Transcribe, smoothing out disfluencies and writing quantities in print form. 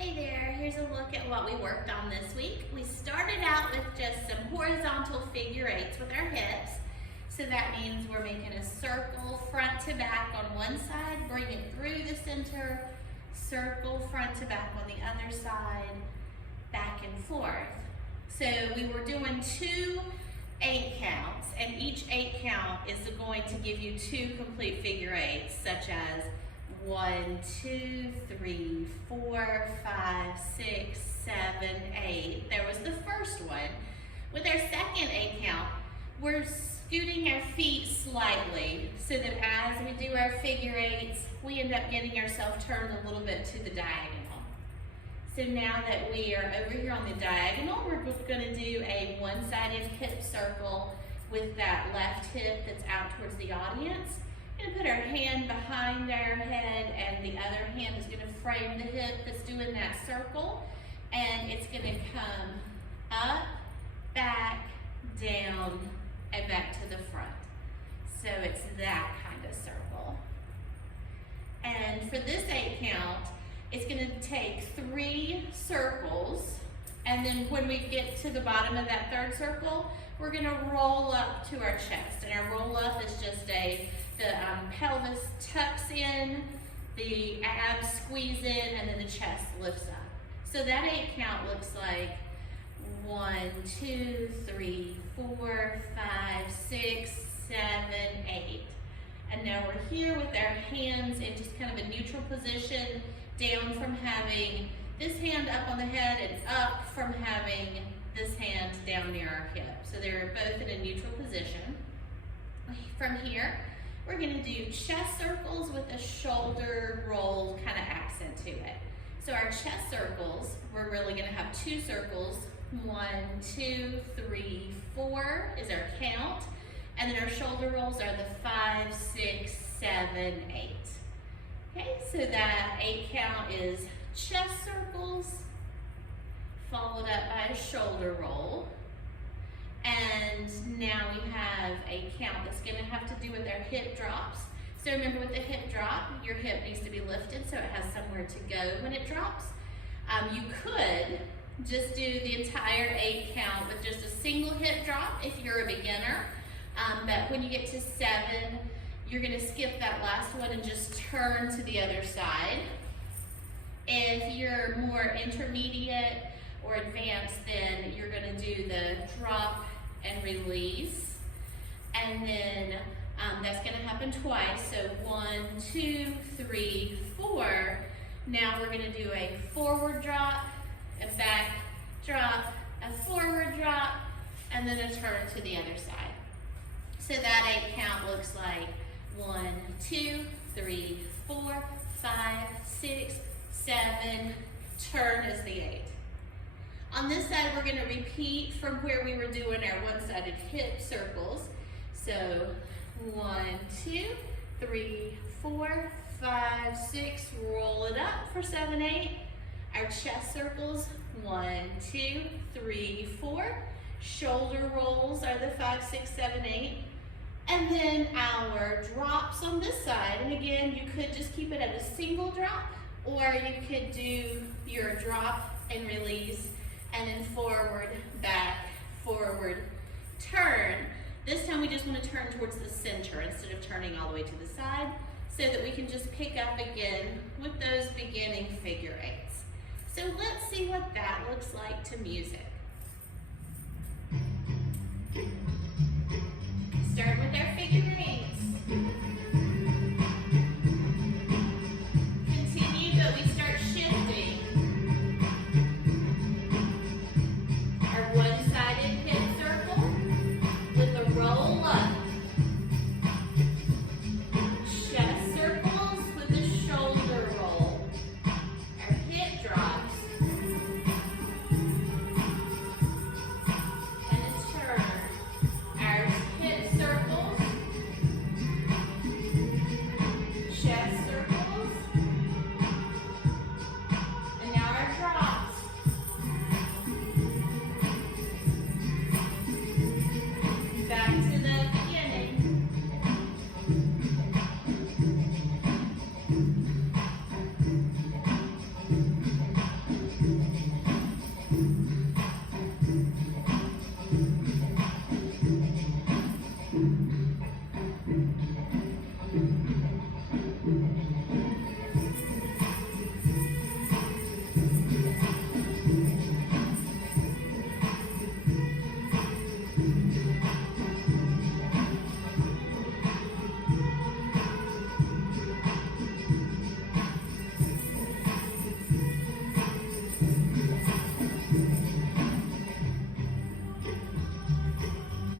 Hey there, here's a look at what we worked on this week. We started out with just some horizontal figure eights with our hips. So that means we're making a circle front to back on one side, bring it through the center, circle front to back on the other side, back and forth. So we were doing 2 8 counts, and each 8 count is going to give you 2 complete figure eights, such as 1, 2, 3, 4, 5, 6, 7, 8. There was the first one. With our second 8 count, we're scooting our feet slightly so that as we do our figure eights, we end up getting ourselves turned a little bit to the diagonal. So now that we are over here on the diagonal, we're going to do a one-sided hip circle with that left hip that's out towards the audience. We're going to put our hand behind our head, and the other hand is going to frame the hip that's doing that circle, and it's going to come up, back, down, and back to the front. So it's that kind of circle. And for this 8 count, it's going to take 3 circles, and then when we get to the bottom of that third circle, we're going to roll up to our chest. And our roll up is just the pelvis tucks in, the abs squeeze in, and then the chest lifts up. So that 8 count looks like 1, 2, 3, 4, 5, 6, 7, 8. And now we're here with our hands in just kind of a neutral position, down from having this hand up on the head and up from having this hand down near our hip. So they're both in a neutral position. From here, we're going to do chest circles with a shoulder roll kind of accent to it. So our chest circles, we're really going to have 2 circles. 1, 2, 3, 4 is our count. And then our shoulder rolls are the 5, 6, 7, 8. Okay, so that 8 count is chest circles, followed up by a shoulder roll. And now we have a count that's going to have to do with our hip drops. So remember, with the hip drop, your hip needs to be lifted so it has somewhere to go when it drops. You could just do the entire 8 count with just a single hip drop if you're a beginner. But when you get to 7, you're going to skip that last one and just turn to the other side. If you're more intermediate or advanced, then you're going to do the drop and release. And then that's going to happen twice. So 1, 2, 3, 4. Now we're going to do a forward drop, a back drop, a forward drop, and then a turn to the other side. So that 8 count looks like 1, 2, 3, 4, 5, 6, 7, turn is the 8. On this side, we're going to repeat from where we were doing our one-sided hip circles. So 1, 2, 3, 4, 5, 6, roll it up for 7, 8. Our chest circles, 1, 2, 3, 4. Shoulder rolls are the 5, 6, 7, 8. And then our drops on this side, and again, you could just keep it at a single drop, or you could do your drop and release, and then forward, back, forward, turn. This time we just want to turn towards the center instead of turning all the way to the side, so that we can just pick up again with those beginning figure eights. So let's see what that looks like to music.